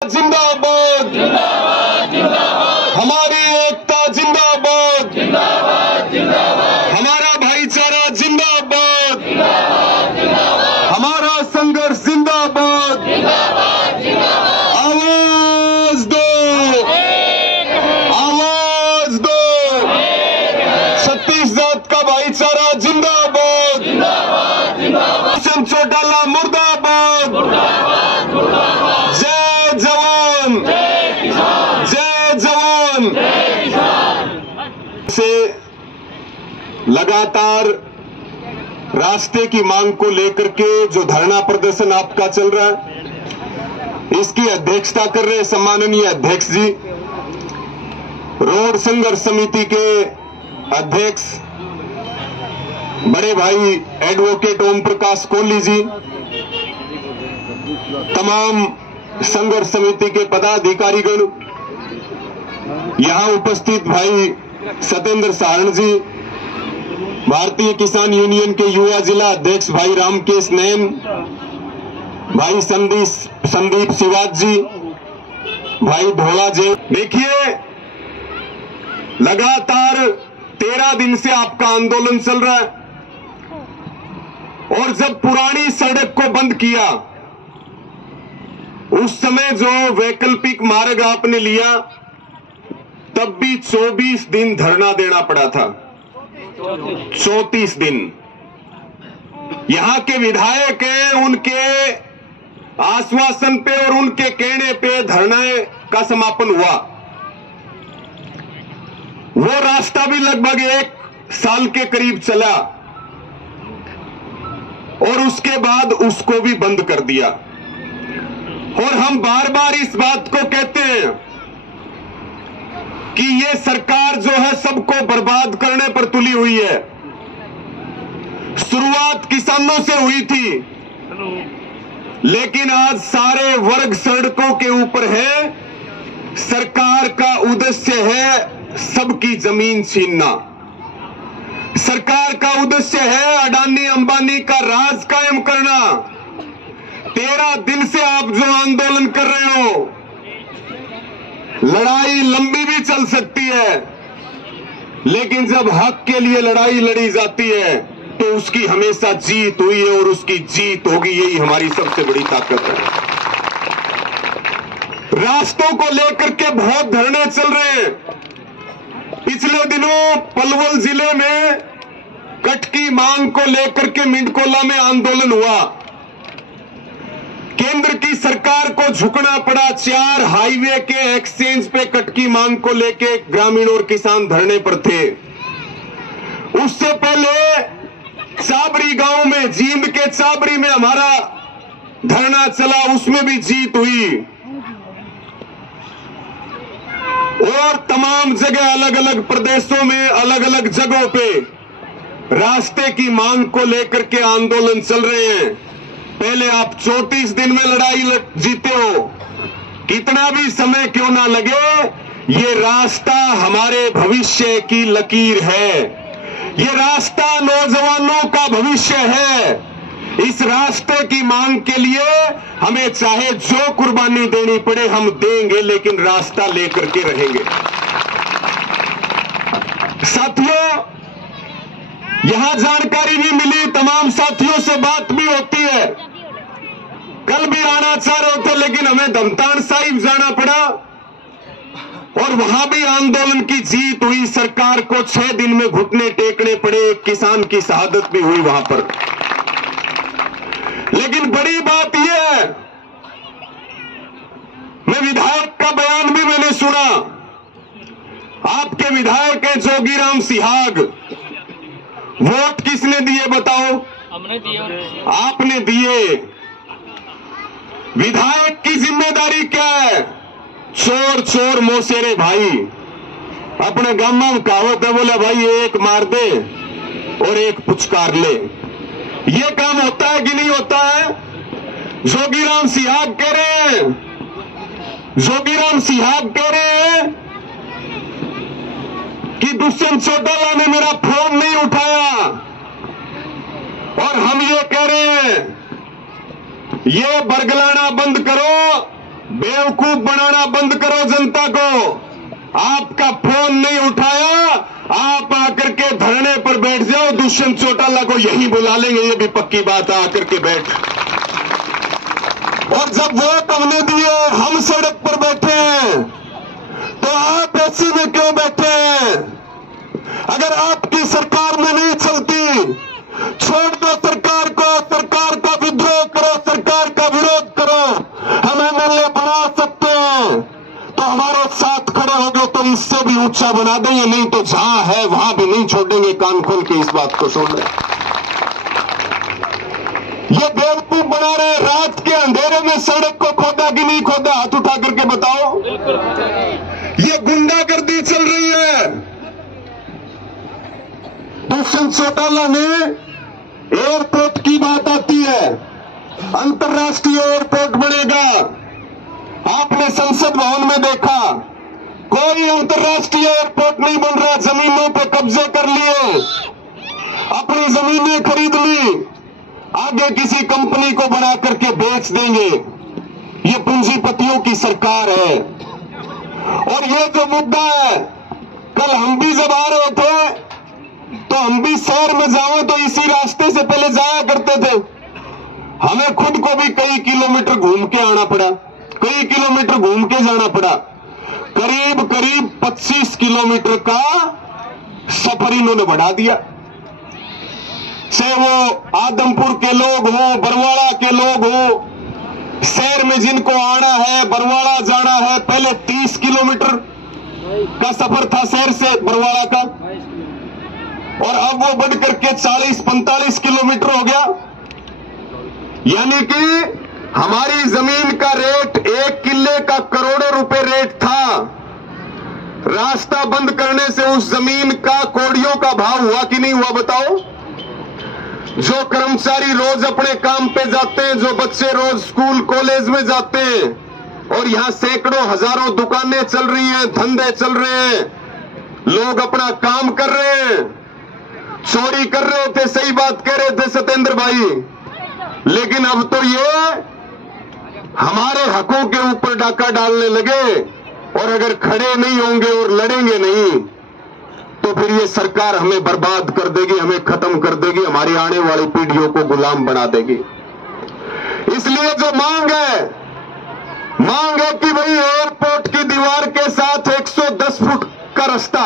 जिंदाबाद जिंदाबाद जिंदाबाद, हमारी एकता जिंदाबाद जिंदाबाद जिंदाबाद, हमारा भाईचारा जिंदाबाद जिंदाबाद जिंदाबाद, हमारा संघर्ष जिंदाबाद जिंदाबाद जिंदाबाद। आवाज दो, आवाज दो, छत्तीस जात का भाईचारा जिंदाबाद जिंदाबाद जिंदाबाद, चौटाला मुर्दाबाद मुर्दाबाद मुर्दाबाद। जय जवान जय जवान जय किसान। से लगातार रास्ते की मांग को लेकर के जो धरना प्रदर्शन आपका चल रहा है, इसकी अध्यक्षता कर रहे सम्माननीय अध्यक्ष जी, रोड संघर्ष समिति के अध्यक्ष बड़े भाई एडवोकेट ओम प्रकाश कोहली जी, तमाम संघर्ष समिति के पदाधिकारीगण, यहां उपस्थित भाई सतेंद्र सारण जी, भारतीय किसान यूनियन के युवा जिला अध्यक्ष भाई रामकेश नैन, भाई संदीप शिवाज जी, भाई भोला जी। देखिए, लगातार 13 दिन से आपका आंदोलन चल रहा है और जब पुरानी सड़क को बंद किया उस समय जो वैकल्पिक मार्ग आपने लिया तब भी 24 दिन धरना देना पड़ा था। 34 दिन यहां के विधायक हैं, उनके आश्वासन पे और उनके कहने पे धरना का समापन हुआ। वो रास्ता भी लगभग 1 साल के करीब चला और उसके बाद उसको भी बंद कर दिया। और हम बार बार इस बात को कहते हैं कि ये सरकार जो है सबको बर्बाद करने पर तुली हुई है। शुरुआत किसानों से हुई थी, लेकिन आज सारे वर्ग सड़कों के ऊपर है। सरकार का उद्देश्य है सबकी जमीन छीनना। सरकार का उद्देश्य है अडानी अंबानी का राज कायम करना। 13 दिन से आप जो आंदोलन कर रहे हो, लड़ाई लंबी भी चल सकती है, लेकिन जब हक के लिए लड़ाई लड़ी जाती है तो उसकी हमेशा जीत हुई है और उसकी जीत होगी। यही हमारी सबसे बड़ी ताकत है। रास्तों को लेकर के बहुत धरने चल रहे हैं। पिछले दिनों पलवल जिले में कट की मांग को लेकर के मिंडकोला में आंदोलन हुआ। केंद्र की सरकार को झुकना पड़ा। 4 हाईवे के एक्सचेंज पे कट की मांग को लेके ग्रामीण और किसान धरने पर थे। उससे पहले चाबरी गांव में, जींद के चाबरी में हमारा धरना चला, उसमें भी जीत हुई। और तमाम जगह अलग अलग प्रदेशों में अलग अलग जगहों पे रास्ते की मांग को लेकर के आंदोलन चल रहे हैं। पहले आप 34 दिन में लड़ाई जीते हो, कितना भी समय क्यों ना लगे, ये रास्ता हमारे भविष्य की लकीर है। ये रास्ता नौजवानों का भविष्य है। इस रास्ते की मांग के लिए हमें चाहे जो कुर्बानी देनी पड़े हम देंगे, लेकिन रास्ता लेकर के रहेंगे। साथियों, यहां जानकारी भी मिली, तमाम साथियों से बात भी होती है। कल भी आना चाह रहे थे, लेकिन हमें धमतान साहिब जाना पड़ा और वहां भी आंदोलन की जीत हुई। सरकार को 6 दिन में घुटने टेकने पड़े। एक किसान की शहादत भी हुई वहां पर। लेकिन बड़ी बात यह है, मैं विधायक का बयान भी मैंने सुना। आपके विधायक है जोगीराम सिहाग। वोट किसने दिए बताओ? हमने दिए। आपने दिए। विधायक की जिम्मेदारी क्या है? चोर चोर मोसेरे भाई। अपने गांव में कहावत है, बोला भाई एक मार दे और एक पुचकार ले। ये काम होता है कि नहीं होता है? जोगीराम सिहाग कह रहे हैं, जोगीराम सिहाग कह रहे हैं कि दुष्यंत चौटाला ने मेरा फोन नहीं उठाया, और हम ये कह रहे हैं ये बरगलाना बंद करो, बेवकूफ बनाना बंद करो जनता को। आपका फोन नहीं उठाया, आप आकर के धरने पर बैठ जाओ, दुष्यंत चौटाला को यहीं बुला लेंगे, ये भी पक्की बात है, आकर के बैठ। और जब वोट हमने दिए, हम सड़क पर बैठे हैं, तो आप एसी में क्यों बैठे हैं? अगर आपकी सरकार में नहीं चलती, छोड़ दो सरकार को, सरकार का विद्रोह करो, सरकार का विरोध करो। हम एमएलए बना सकते हैं तो हमारे साथ खड़े होंगे तो इससे भी ऊंचा बना देंगे, नहीं तो जहां है वहां भी नहीं छोड़ेंगे। कान खोल के इस बात को सुन ले। ये बेवकूफ बना रहे, रात के अंधेरे में सड़क को खोदा कि नहीं खोदा? हाथ उठा करके बताओ। ये गुंडागर्दी चल रही है। दुष्यंत चौटाला ने एयरपोर्ट की बात आती है, अंतर्राष्ट्रीय एयरपोर्ट बनेगा। आपने संसद भवन में देखा, कोई अंतर्राष्ट्रीय एयरपोर्ट नहीं बन रहा। जमीनों पे कब्जे कर लिए, अपनी जमीनें खरीद ली, आगे किसी कंपनी को बना करके बेच देंगे। ये पूंजीपतियों की सरकार है। और ये जो मुद्दा है, कल हम भी जब आ रहे थे तो हम भी शहर में जाओ तो इसी रास्ते से पहले जाया करते थे। हमें खुद को भी कई किलोमीटर घूम के आना पड़ा, कई किलोमीटर घूम के जाना पड़ा। करीब करीब 25 किलोमीटर का सफर इन्होंने बढ़ा दिया। चाहे वो आदमपुर के लोग हो, बरवाड़ा के लोग हो, शहर में जिनको आना है, बरवाड़ा जाना है, पहले 30 किलोमीटर का सफर था शहर से बरवाड़ा का, और अब वो बढ़ करके 40-45 किलोमीटर हो गया। यानी कि हमारी जमीन का रेट 1 किले का करोड़ों रुपए रेट था। रास्ता बंद करने से उस जमीन का कौड़ियों का भाव हुआ कि नहीं हुआ बताओ? जो कर्मचारी रोज अपने काम पे जाते हैं, जो बच्चे रोज स्कूल कॉलेज में जाते हैं, और यहां सैकड़ों हजारों दुकानें चल रही हैं, धंधे चल रहे हैं, लोग अपना काम कर रहे हैं। चोरी कर रहे थे, सही बात कह रहे थे सत्येंद्र भाई, लेकिन अब तो ये हमारे हकों के ऊपर डाका डालने लगे। और अगर खड़े नहीं होंगे और लड़ेंगे नहीं तो फिर ये सरकार हमें बर्बाद कर देगी, हमें खत्म कर देगी, हमारी आने वाली पीढ़ियों को गुलाम बना देगी। इसलिए जो मांग है कि भाई एयरपोर्ट की दीवार के साथ 110 फुट का रास्ता